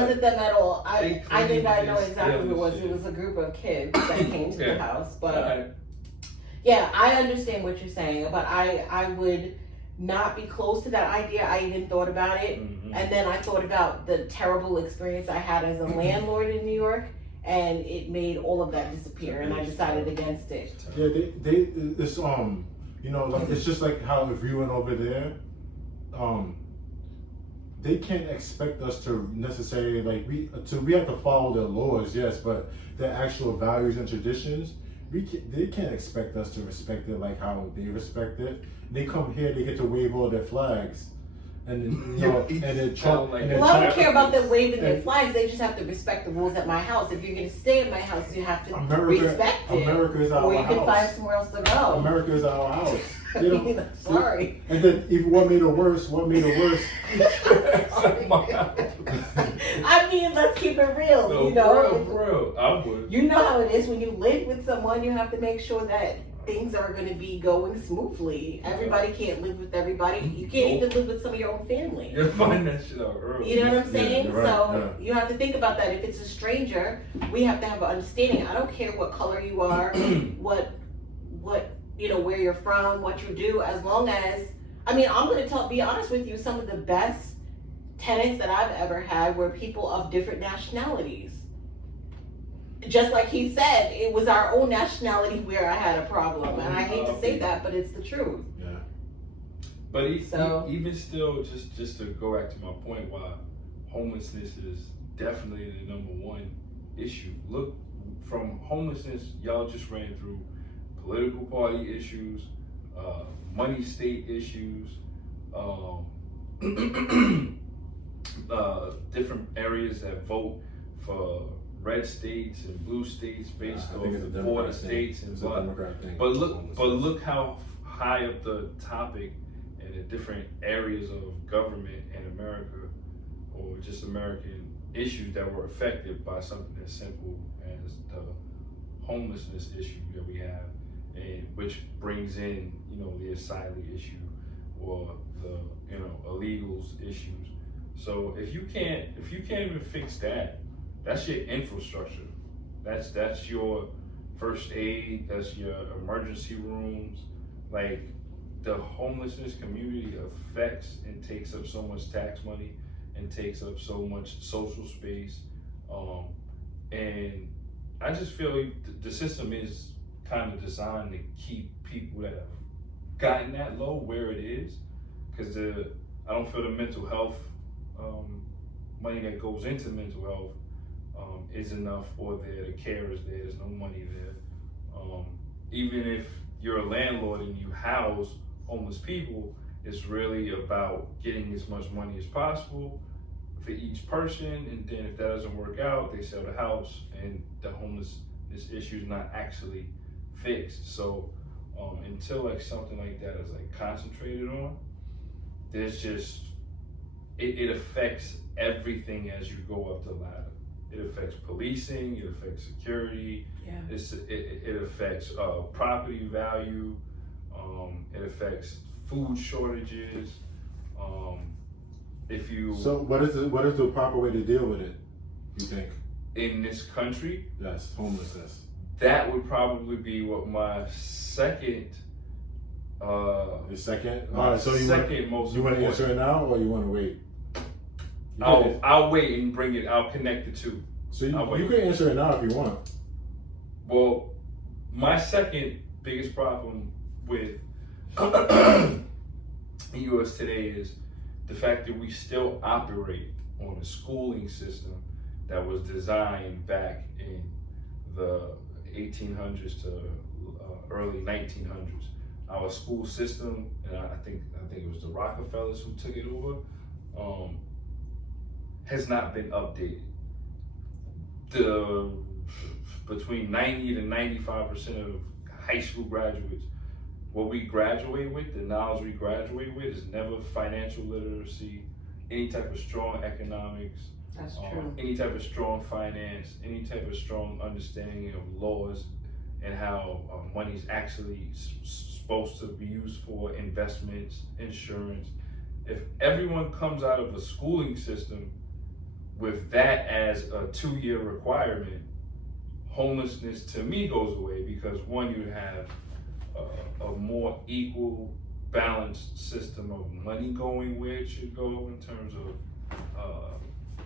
wasn't them at all. I think I know exactly what it was. It was a group of kids that came to the house. But yeah, I understand what you're saying. But I would not be close to that idea. I even thought about it. And then I thought about the terrible experience I had as a landlord in New York. And it made all of that disappear. And I decided against it. Yeah, it's you know, like it's just like how if you went over there, they can't expect us to necessarily we have to follow their laws, yes, but their actual values and traditions, they can't expect us to respect it like how they respect it. They come here, they get to wave all their flags, and you know, and then Trump. Well, I don't care about them waving their flags. They just have to respect the rules at my house. If you're going to stay at my house, you have to respect it. America is our house. Or you can find somewhere else to go. America is our house. You know, sorry. And then, if what made it worse? I mean, let's keep it real. No, you know, for real. I would. You know how it is when you live with someone. You have to make sure that things are going to be going smoothly. Everybody can't live with everybody. You can't even live with some of your own family. You'll find that shit out early. You know what I'm saying? Right, so you have to think about that. If it's a stranger, we have to have an understanding. I don't care what color you are, what you know, where you're from, what you do, as long as, I mean, I'm going to be honest with you, some of the best tenants that I've ever had were people of different nationalities. Just like he said, it was our own nationality where I had a problem. And I hate to say that, but it's the truth. Yeah. But even still, just to go back to my point, why homelessness is definitely the number one issue. Look, from homelessness, y'all just ran through political party issues, money state issues, different areas that vote for red states and blue states based on border states and blah. But look how high up the topic and the different areas of government in America, or just American issues that were affected by something as simple as the homelessness issue that we have, and which brings in, you know, the asylee issue or the, you know, illegals issues. So if you can't even fix that, that's your infrastructure. That's your first aid, that's your emergency rooms. Like, the homelessness community affects and takes up so much tax money and takes up so much social space. And I just feel like the system is kind of designed to keep people that have gotten that low where it is, because I don't feel the mental health money that goes into mental health is enough, or the care is there. There's no money there. Even if you're a landlord and you house homeless people, it's really about getting as much money as possible for each person, and then if that doesn't work out, they sell the house, and the homelessness issue is not actually fixed. So until like something like that is like concentrated on, there's just it affects everything as you go up the ladder. It affects policing, it affects security, it affects property value, it affects food shortages. So what is the proper way to deal with it, you think? In this country? Yes, homelessness. That would probably be what my second. Your second? So you want to answer it now, or you want to wait? I'll wait and bring it. I'll connect the two. So you can answer it now if you want. Well, my second biggest problem with the U.S. today is the fact that we still operate on a schooling system that was designed back in the 1800s to early 1900s. Our school system, and I think it was the Rockefellers who took it over, has not been updated. Between 90 to 95% of high school graduates, what we graduate with, the knowledge we graduate with, is never financial literacy, any type of strong economics, That's true. any type of strong finance, any type of strong understanding of laws and how money's actually supposed to be used for investments, insurance. If everyone comes out of a schooling system with that as a 2-year requirement, homelessness to me goes away, because one, you have a more equal, balanced system of money going where it should go, in terms of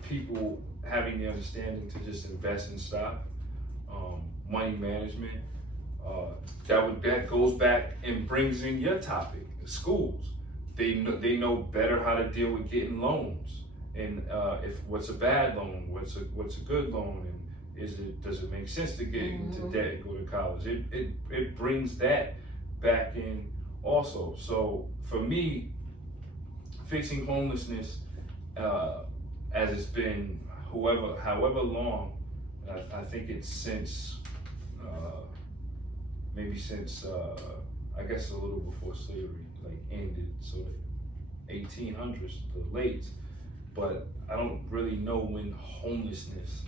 people having the understanding to just invest in stock, money management. That goes back and brings in your topic, schools. They know better how to deal with getting loans, and if what's a bad loan, what's a good loan, and does it make sense to get into debt and go to college? It brings that back in also. So for me, fixing homelessness, as it's been however long, I think it's since maybe since I guess a little before slavery ended, so the 1800s, the late. But I don't really know when homelessness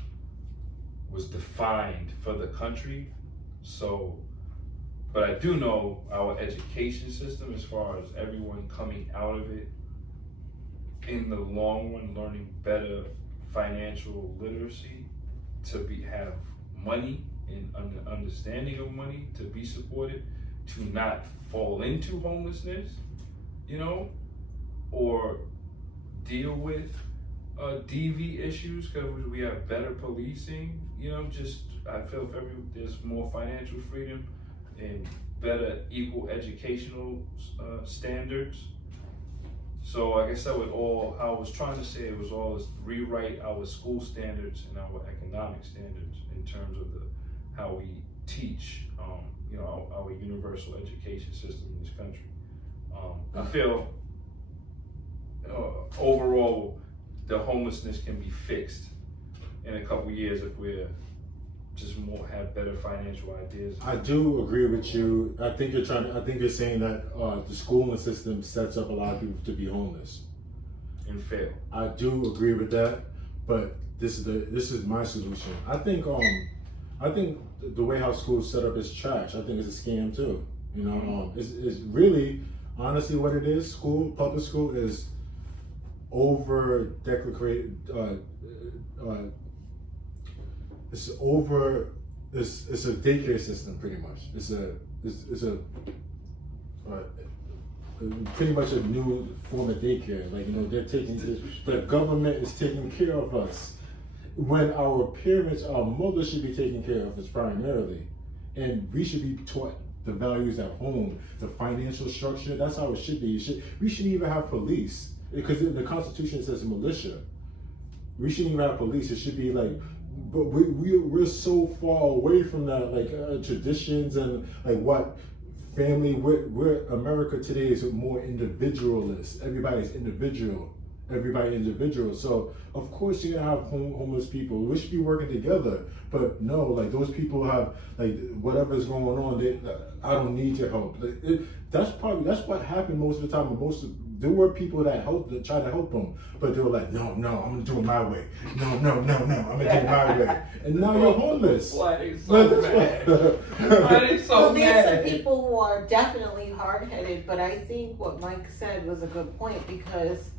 was defined for the country. So, but I do know our education system, as far as everyone coming out of it in the long run, learning better financial literacy, to have money and understanding of money, to be supported, to not fall into homelessness, or deal with DV issues, because we have better policing. I feel if there's more financial freedom and better equal educational standards. So I guess I was trying to say, it was all is rewrite our school standards and our economic standards in terms of how we teach, our universal education system in this country. I feel overall the homelessness can be fixed in a couple years if we're just have better financial ideas. I do agree with you. I think you're saying that the schooling system sets up a lot of people to be homeless and fail. I do agree with that, but this is my solution. I think the way how school's set up is trash. I think it's a scam too. It's really honestly what it is. Public school is over decorated. It's a daycare system pretty much. It's pretty much a new form of daycare. The government is taking care of us, when our parents, our mothers should be taking care of us primarily, and we should be taught the values at home, the financial structure. That's how it should be. We shouldn't even have police, because the Constitution says militia. We shouldn't even have police. It should be but we're so far away from that, traditions and what family. We're America today is more individualist. Everybody individual. So of course you're gonna have homeless people. We should be working together. But no, those people have whatever's going on. I don't need your help. That's what happened most of the time. There were people that tried to help them, but they were like, no, I'm gonna do it my way. No, I'm gonna do it my way. And now you're homeless. Why they so mad? Why they so There's some mad? people who are definitely hard-headed, but I think what Mike said was a good point, because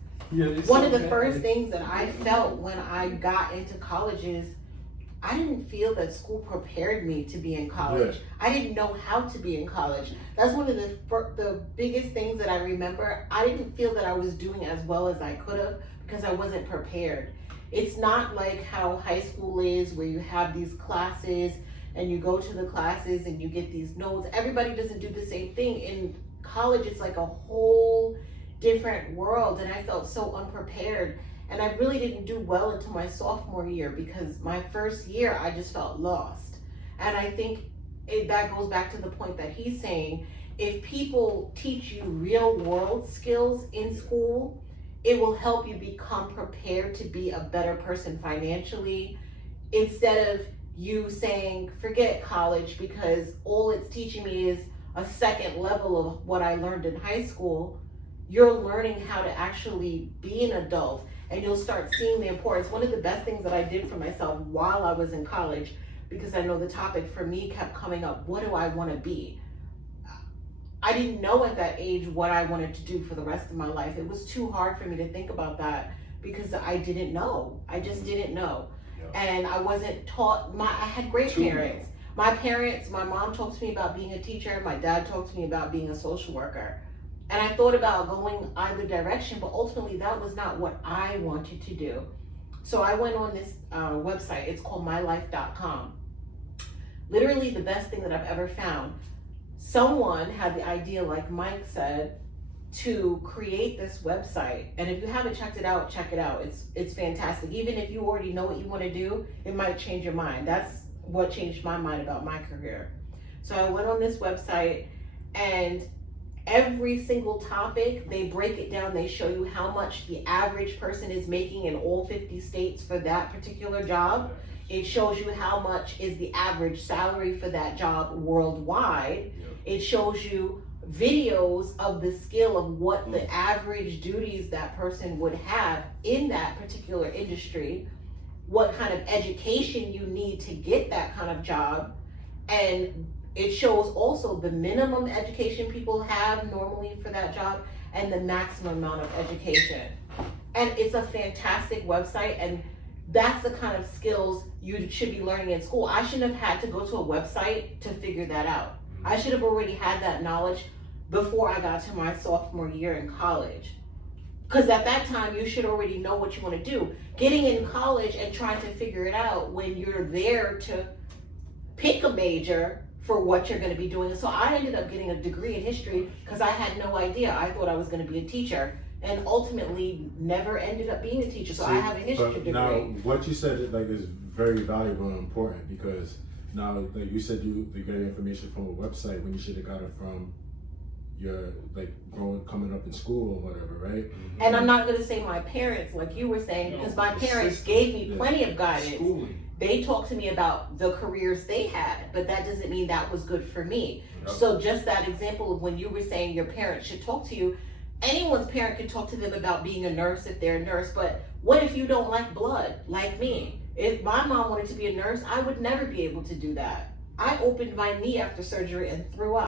one of the first things that I felt when I got into college is I didn't feel that school prepared me to be in college. Yeah. I didn't know how to be in college. That's one of the biggest things that I remember. I didn't feel that I was doing as well as I could have because I wasn't prepared. It's not like how high school is, where you have these classes and you go to the classes and you get these notes. Everybody doesn't do the same thing. In college, it's like a whole different world, and I felt so unprepared. And I really didn't do well until my sophomore year, because my first year I just felt lost. And I think that goes back to the point that he's saying, if people teach you real world skills in school, it will help you become prepared to be a better person financially, instead of you saying, forget college, because all it's teaching me is a second level of what I learned in high school. You're learning how to actually be an adult, and you'll start seeing the importance. One of the best things that I did for myself while I was in college, because I know the topic for me kept coming up, what do I want to be? I didn't know at that age what I wanted to do for the rest of my life. It was too hard for me to think about that, because I didn't know. I just didn't know. Yeah. And I wasn't taught. I had great parents. My mom talked to me about being a teacher. My dad talked to me about being a social worker. And I thought about going either direction, but ultimately that was not what I wanted to do. So I went on this website. It's called mylife.com. Literally the best thing that I've ever found. Someone had the idea, like Mike said, to create this website. And if you haven't checked it out, check it out. It's fantastic. Even if you already know what you want to do, it might change your mind. That's what changed my mind about my career. So I went on this website, and every single topic, they break it down. They show you how much the average person is making in all 50 states for that particular job. It shows you how much is the average salary for that job worldwide. It shows you videos of the skill of what the average duties that person would have in that particular industry, what kind of education you need to get that kind of job. And it shows also the minimum education people have normally for that job and the maximum amount of education. And it's a fantastic website, and that's the kind of skills you should be learning in school. I shouldn't have had to go to a website to figure that out. I should have already had that knowledge before I got to my sophomore year in college. Because at that time, you should already know what you want to do. Getting in college and trying to figure it out when you're there to pick a major for what you're going to be doing. So I ended up getting a degree in history because I had no idea. I thought I was going to be a teacher, and ultimately never ended up being a teacher. So I have a history degree. Now, what you said is very valuable and important, because now, like you said, you get your information from a website when you should have got it from your coming up in school or whatever, right? And I'm not going to say my parents, like you were saying, because my parents gave me plenty of guidance. Schooling. They talked to me about the careers they had, but that doesn't mean that was good for me. Yep. So just that example of when you were saying your parents should talk to you, anyone's parent could talk to them about being a nurse if they're a nurse, but what if you don't like blood, like me? If my mom wanted to be a nurse, I would never be able to do that. I opened my knee after surgery and threw up.